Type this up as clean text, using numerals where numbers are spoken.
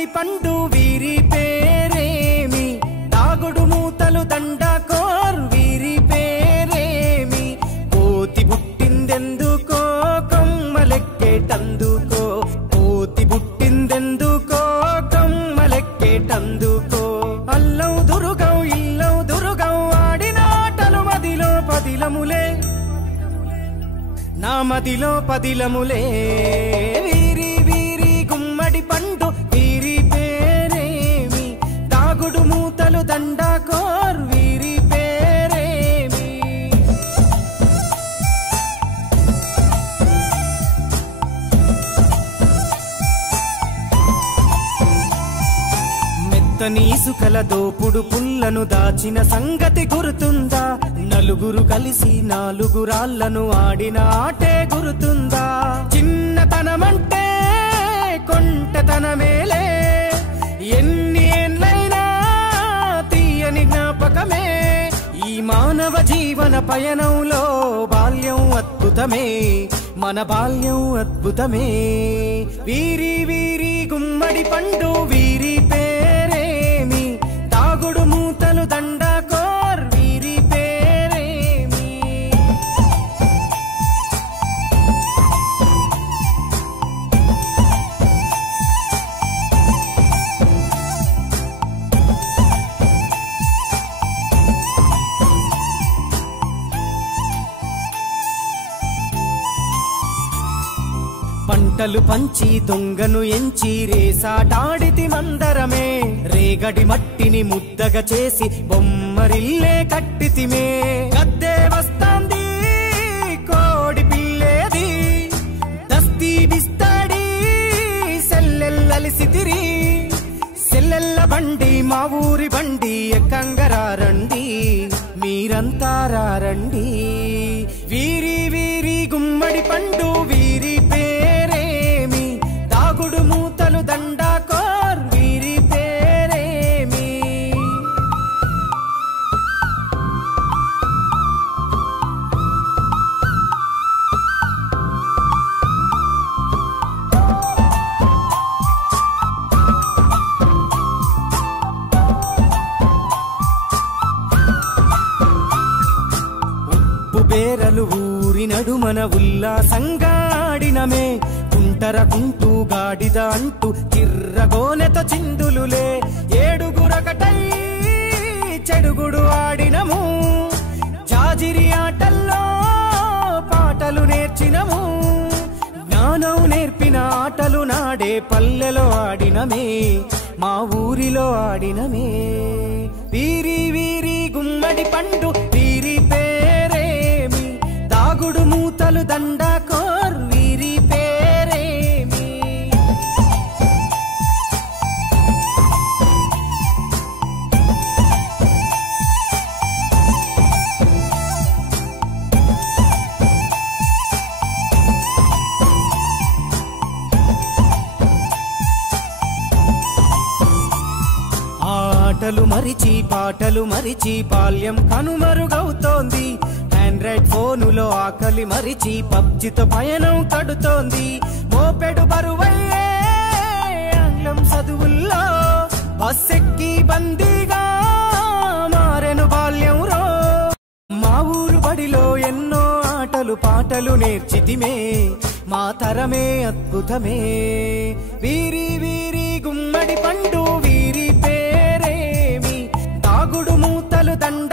గుమ్మడి పండు వీరి పేరేమి, తాగుడు మూతలు దండాకోర్ వీరి పేరేమి, కోతి పుట్టిందెందుకో కొమ్మలెక్కేటందుకో, కోతి పుట్టిందెందుకో కొమ్మలెక్కేటందుకో, అల్లౌ దురుగౌ ఇల్లౌ దురుగౌ ఆడిన ఆటలు మదిలో పదిలములే, నా మదిలో పదిలములే, వీరి వీరి గుమ్మడి పండు వీరి పేరేమి, తాగుడు మూతలు దండాకోర్ వీరి పేరేమి. మెత్తని ఇసుకల దోపుడు పుల్లను దాచిన సంగతి గుర్తుందా, నలుగురు కలిసి నాలుగురాళ్లను ఆడిన ఆటే గుర్తుందా, చిన్నతనమంటే కొంటతనమేలే, ఎన్ని ఏళ్ళైనా తీయని జ్ఞాపకమే, ఈ మానవ జీవన పయనంలో బాల్యం అద్భుతమే, మన బాల్యం అద్భుతమే, వీరి వీరి గుమ్మడి పండు వీరి పేరేమి, తాగుడు మూతలు దండాకోర్ వీరి పేరేమి. పంటలు పంచి దొంగను ఎంచి రేసాటాడితి మందరమే, రేగడి మట్టిని ముద్దగా చేసి బొమ్మరిల్లే కట్టితిమే, గద్దే వస్తాంది కోడి పిల్లేది, దస్తీ బిస్తాడి సెల్లెల్లలిసితిరి, సెల్లెల్ల బండి మా ఊరి బండి ఎక్కంగరారండి, మీరంతా రారండి, వీరి వీరి గుమ్మడి పండు వీరి పేరేమి, తాగుడు మూతలు దండాకోర్ వీరి పేరేమి. ఉప్పు బేరలు ఊరి నడుమన ఉల్లాసంగా ఆడినమే, కుంటరకుంటూ గాడిద అంటూ చిర్రగోనెతో చిందులులే, ఏడుగురకటై చెడుగుడు ఆడినము, జాజిరి ఆటల్లో పాటలు నేర్చినము, జ్ఞానం నేర్పిన ఆటలు నాడే పల్లెలో ఆడినమే, మా ఊరిలో ఆడినమే, వీరి వీరి గుమ్మడి పండు వీరి పేరేమి, తాగుడు మూతలు దండాకోర్ వీరి పేరేమి. ఆటలు మరిచి పాటలు మరిచి బాల్యం కనుమరుగవుతోంది, ఆండ్రాయిడ్ ఫోనులో ఆకలి మరిచి పబ్జితో పయనం కడుతోంది, మోపెడు బరువయ్యే ఆంగ్లం చదువుల్లో బస్సెక్కి బందీగా మారెను బాల్యం రో, మా ఊరు బడిలో ఎన్నో ఆటలు పాటలు నేర్చితిమే, మా తరమే అద్భుతమే, వీరి వీరి గుమ్మడి పండు వీరి పేరేమి, తాగుడు మూతలు దండ